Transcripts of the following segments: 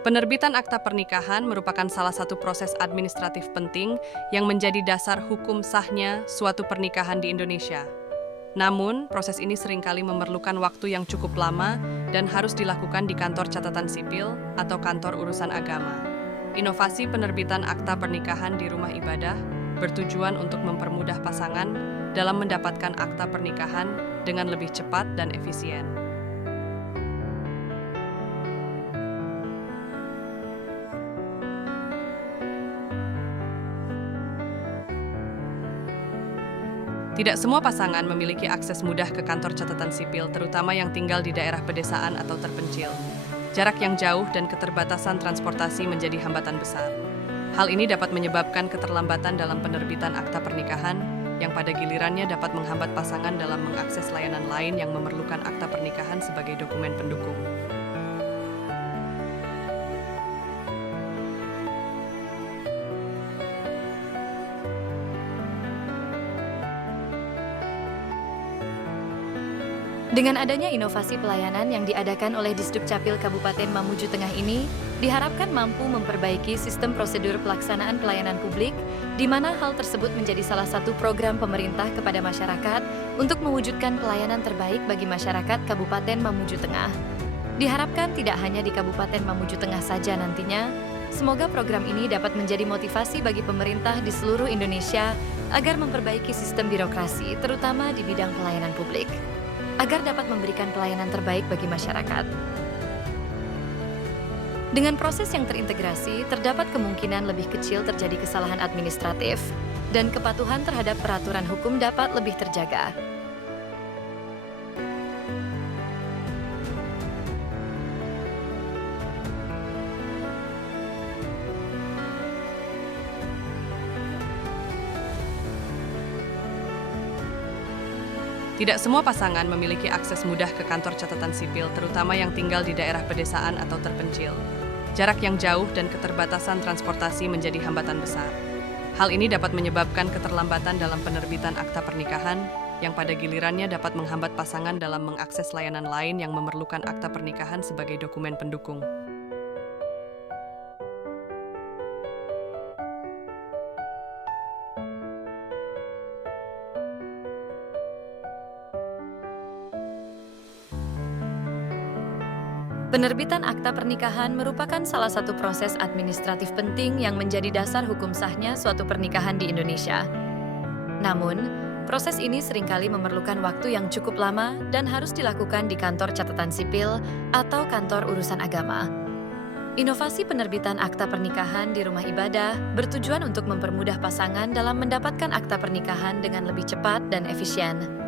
Penerbitan akta pernikahan merupakan salah satu proses administratif penting yang menjadi dasar hukum sahnya suatu pernikahan di Indonesia. Namun, proses ini seringkali memerlukan waktu yang cukup lama dan harus dilakukan di kantor catatan sipil atau kantor urusan agama. Inovasi penerbitan akta pernikahan di rumah ibadah bertujuan untuk mempermudah pasangan dalam mendapatkan akta pernikahan dengan lebih cepat dan efisien. Tidak semua pasangan memiliki akses mudah ke kantor catatan sipil, terutama yang tinggal di daerah pedesaan atau terpencil. Jarak yang jauh dan keterbatasan transportasi menjadi hambatan besar. Hal ini dapat menyebabkan keterlambatan dalam penerbitan akta pernikahan, yang pada gilirannya dapat menghambat pasangan dalam mengakses layanan lain yang memerlukan akta pernikahan sebagai dokumen pendukung. Dengan adanya inovasi pelayanan yang diadakan oleh Disdukcapil Kabupaten Mamuju Tengah ini, diharapkan mampu memperbaiki sistem prosedur pelaksanaan pelayanan publik, di mana hal tersebut menjadi salah satu program pemerintah kepada masyarakat untuk mewujudkan pelayanan terbaik bagi masyarakat Kabupaten Mamuju Tengah. Diharapkan tidak hanya di Kabupaten Mamuju Tengah saja nantinya, semoga program ini dapat menjadi motivasi bagi pemerintah di seluruh Indonesia agar memperbaiki sistem birokrasi, terutama di bidang pelayanan publik, agar dapat memberikan pelayanan terbaik bagi masyarakat. Dengan proses yang terintegrasi, terdapat kemungkinan lebih kecil terjadi kesalahan administratif, dan kepatuhan terhadap peraturan hukum dapat lebih terjaga. Tidak semua pasangan memiliki akses mudah ke kantor catatan sipil, terutama yang tinggal di daerah pedesaan atau terpencil. Jarak yang jauh dan keterbatasan transportasi menjadi hambatan besar. Hal ini dapat menyebabkan keterlambatan dalam penerbitan akta pernikahan, yang pada gilirannya dapat menghambat pasangan dalam mengakses layanan lain yang memerlukan akta pernikahan sebagai dokumen pendukung. Penerbitan akta pernikahan merupakan salah satu proses administratif penting yang menjadi dasar hukum sahnya suatu pernikahan di Indonesia. Namun, proses ini seringkali memerlukan waktu yang cukup lama dan harus dilakukan di kantor catatan sipil atau kantor urusan agama. Inovasi penerbitan akta pernikahan di rumah ibadah bertujuan untuk mempermudah pasangan dalam mendapatkan akta pernikahan dengan lebih cepat dan efisien.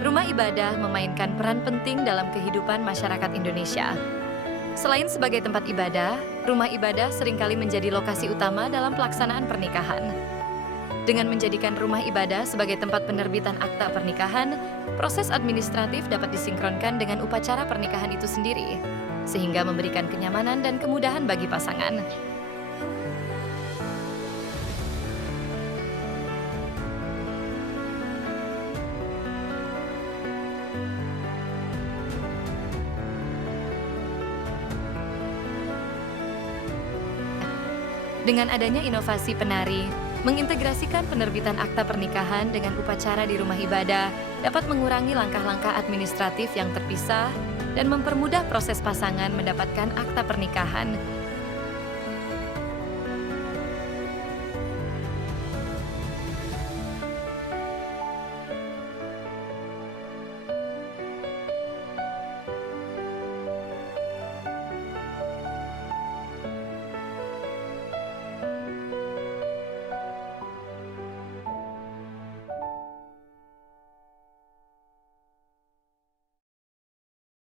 Rumah ibadah memainkan peran penting dalam kehidupan masyarakat Indonesia. Selain sebagai tempat ibadah, rumah ibadah seringkali menjadi lokasi utama dalam pelaksanaan pernikahan. Dengan menjadikan rumah ibadah sebagai tempat penerbitan akta pernikahan, proses administratif dapat disinkronkan dengan upacara pernikahan itu sendiri, sehingga memberikan kenyamanan dan kemudahan bagi pasangan. Dengan adanya inovasi penari, mengintegrasikan penerbitan akta pernikahan dengan upacara di rumah ibadah dapat mengurangi langkah-langkah administratif yang terpisah dan mempermudah proses pasangan mendapatkan akta pernikahan